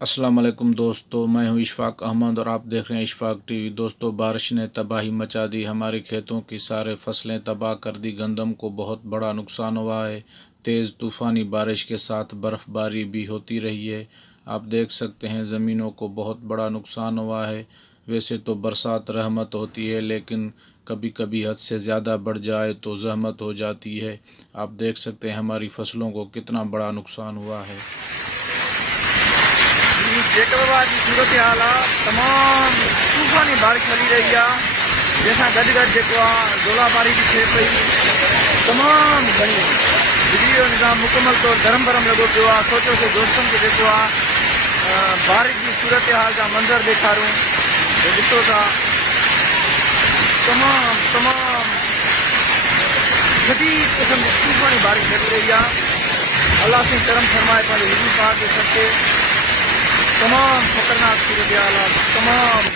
अस्सलाम वालेकुम दोस्तों, मैं हूं इशफाक अहमद और आप देख रहे हैं इशफाक टीवी। दोस्तों, बारिश ने तबाही मचा दी, हमारे खेतों की सारे फसलें तबाह कर दी। गंदम को बहुत बड़ा नुकसान हुआ है। तेज़ तूफ़ानी बारिश के साथ बर्फ़बारी भी होती रही है। आप देख सकते हैं ज़मीनों को बहुत बड़ा नुकसान हुआ है। वैसे तो बरसात रहमत होती है, लेकिन कभी कभी हद से ज़्यादा बढ़ जाए तो ज़हमत हो जाती है। आप देख सकते हैं हमारी फसलों को कितना बड़ा नुकसान हुआ है। जेकबाबाद की सूरत हाल आहे। तमाम तूफ़ानी बारिश हली रही आहे, जैसा गॾु जेको आहे ज़ोलाबारी भी थिए पई। तमाम घणी बिजली जो निज़ाम मुकम्मल तौर गरम गरम लॻो पियो आहे। सोचो कि दोस्तनि खे जेको आहे बारिश की सूरत हाल जा मंज़र ॾेखारूं। ॾिसो था तमाम तमाम शदीद क़िस्म जी तूफ़ानी बारिश हली रही आहे। अल्लाह से करम फरमाए पंहिंजे हुजूर पाक के सदके। तमाम खतरनाक सूरत हाल आहे। तमाम